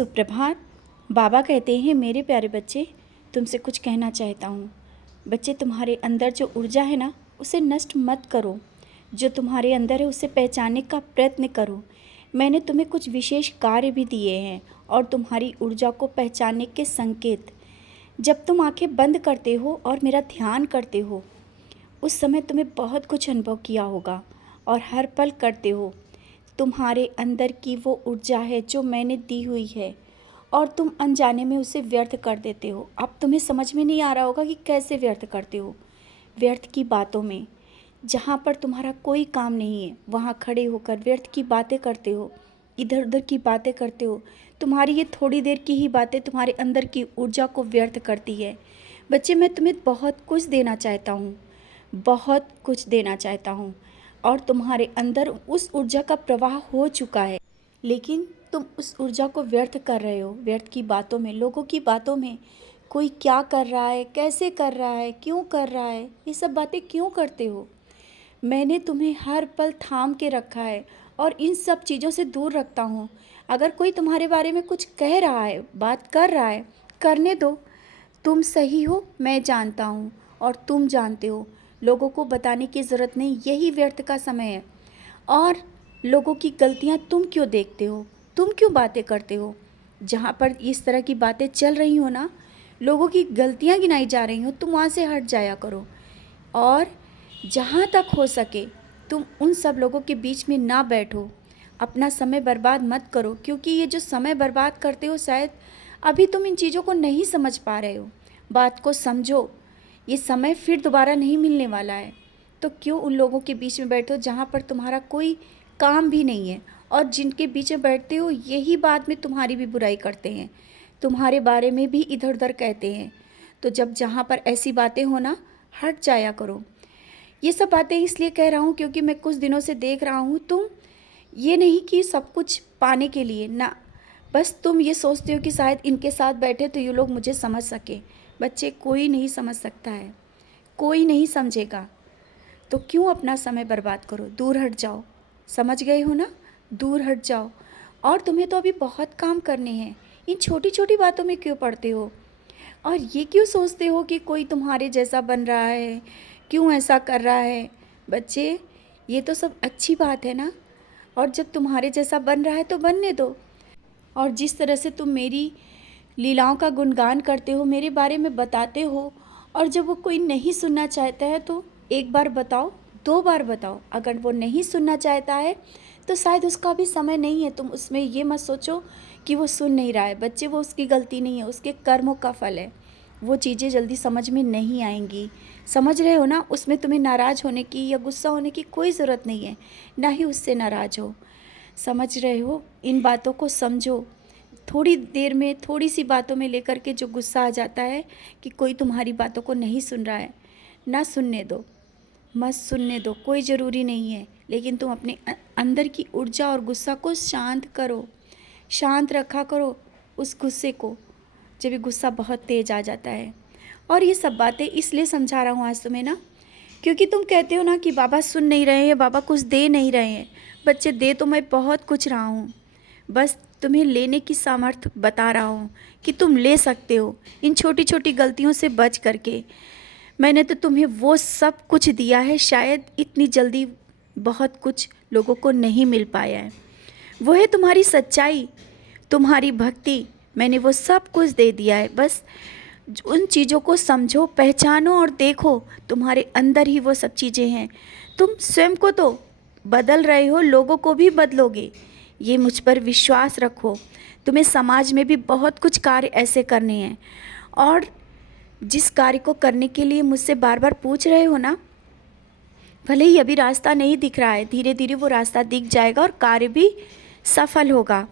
सुप्रभात। बाबा कहते हैं, मेरे प्यारे बच्चे, तुमसे कुछ कहना चाहता हूँ। बच्चे, तुम्हारे अंदर जो ऊर्जा है ना, उसे नष्ट मत करो। जो तुम्हारे अंदर है उसे पहचानने का प्रयत्न करो। मैंने तुम्हें कुछ विशेष कार्य भी दिए हैं और तुम्हारी ऊर्जा को पहचानने के संकेत। जब तुम आंखें बंद करते हो और मेरा ध्यान करते हो, उस समय तुम्हें बहुत कुछ अनुभव किया होगा और हर पल करते हो। तुम्हारे अंदर की वो ऊर्जा है जो मैंने दी हुई है और तुम अनजाने में उसे व्यर्थ कर देते हो। अब तुम्हें समझ में नहीं आ रहा होगा कि कैसे व्यर्थ करते हो। व्यर्थ की बातों में, जहाँ पर तुम्हारा कोई काम नहीं है, वहाँ खड़े होकर व्यर्थ की बातें करते हो, इधर उधर की बातें करते हो। तुम्हारी ये थोड़ी देर की ही बातें तुम्हारे अंदर की ऊर्जा को व्यर्थ करती है। बच्चे, मैं तुम्हें बहुत कुछ देना चाहता हूँ, बहुत कुछ देना चाहता हूँ और तुम्हारे अंदर उस ऊर्जा का प्रवाह हो चुका है, लेकिन तुम उस ऊर्जा को व्यर्थ कर रहे हो। व्यर्थ की बातों में, लोगों की बातों में, कोई क्या कर रहा है, कैसे कर रहा है, क्यों कर रहा है, ये सब बातें क्यों करते हो। मैंने तुम्हें हर पल थाम के रखा है और इन सब चीज़ों से दूर रखता हूँ। अगर कोई तुम्हारे बारे में कुछ कह रहा है, बात कर रहा है, करने दो। तुम सही हो, मैं जानता हूँ और तुम जानते हो। लोगों को बताने की ज़रूरत नहीं, यही व्यर्थ का समय है। और लोगों की गलतियाँ तुम क्यों देखते हो, तुम क्यों बातें करते हो। जहाँ पर इस तरह की बातें चल रही हो ना, लोगों की गलतियाँ गिनाई जा रही हो, तुम वहाँ से हट जाया करो। और जहाँ तक हो सके तुम उन सब लोगों के बीच में ना बैठो। अपना समय बर्बाद मत करो, क्योंकि ये जो समय बर्बाद करते हो, शायद अभी तुम इन चीज़ों को नहीं समझ पा रहे हो। बात को समझो, ये समय फिर दोबारा नहीं मिलने वाला है। तो क्यों उन लोगों के बीच में बैठो जहाँ पर तुम्हारा कोई काम भी नहीं है, और जिनके बीच में बैठते हो यही बाद में तुम्हारी भी बुराई करते हैं, तुम्हारे बारे में भी इधर उधर कहते हैं। तो जब जहाँ पर ऐसी बातें हो ना, हट जाया करो। ये सब बातें इसलिए कह रहा हूँ क्योंकि मैं कुछ दिनों से देख रहा हूँ, तुम ये नहीं कि सब कुछ पाने के लिए ना, बस तुम ये सोचते हो कि शायद इनके साथ बैठे तो ये लोग मुझे समझ सके। बच्चे, कोई नहीं समझ सकता है, कोई नहीं समझेगा। तो क्यों अपना समय बर्बाद करो, दूर हट जाओ। समझ गए हो ना, दूर हट जाओ। और तुम्हें तो अभी बहुत काम करने हैं, इन छोटी छोटी बातों में क्यों पड़ते हो। और ये क्यों सोचते हो कि कोई तुम्हारे जैसा बन रहा है, क्यों ऐसा कर रहा है। बच्चे, ये तो सब अच्छी बात है ना, और जब तुम्हारे जैसा बन रहा है तो बनने दो। और जिस तरह से तुम मेरी लीलाओं का गुणगान करते हो, मेरे बारे में बताते हो, और जब वो कोई नहीं सुनना चाहता है तो एक बार बताओ, दो बार बताओ। अगर वो नहीं सुनना चाहता है तो शायद उसका भी समय नहीं है। तुम उसमें ये मत सोचो कि वो सुन नहीं रहा है। बच्चे, वो उसकी गलती नहीं है, उसके कर्मों का फल है। वो चीज़ें जल्दी समझ में नहीं आएंगी, समझ रहे हो ना। उसमें तुम्हें नाराज़ होने की या गुस्सा होने की कोई ज़रूरत नहीं है, ना ही उससे नाराज़ हो। समझ रहे हो, इन बातों को समझो। थोड़ी देर में, थोड़ी सी बातों में लेकर के जो गुस्सा आ जाता है कि कोई तुम्हारी बातों को नहीं सुन रहा है, ना सुनने दो, मत सुनने दो, कोई ज़रूरी नहीं है। लेकिन तुम अपने अंदर की ऊर्जा और गुस्सा को शांत करो, शांत रखा करो उस गुस्से को, जब ये गुस्सा बहुत तेज़ आ जाता है। और ये सब बातें इसलिए समझा रहा हूँ आज तुम्हें ना, क्योंकि तुम कहते हो ना कि बाबा सुन नहीं रहे हैं, बाबा कुछ दे नहीं रहे हैं। बच्चे, दे तो मैं बहुत कुछ रहा हूँ, बस तुम्हें लेने की सामर्थ्य बता रहा हूँ कि तुम ले सकते हो इन छोटी छोटी गलतियों से बच करके। मैंने तो तुम्हें वो सब कुछ दिया है, शायद इतनी जल्दी बहुत कुछ लोगों को नहीं मिल पाया है। वो है तुम्हारी सच्चाई, तुम्हारी भक्ति। मैंने वो सब कुछ दे दिया है। बस उन चीज़ों को समझो, पहचानो और देखो, तुम्हारे अंदर ही वो सब चीज़ें हैं। तुम स्वयं को तो बदल रहे हो, लोगों को भी बदलोगे, ये मुझ पर विश्वास रखो। तुम्हें समाज में भी बहुत कुछ कार्य ऐसे करने हैं, और जिस कार्य को करने के लिए मुझसे बार बार पूछ रहे हो ना, भले ही अभी रास्ता नहीं दिख रहा है, धीरे धीरे वो रास्ता दिख जाएगा और कार्य भी सफल होगा।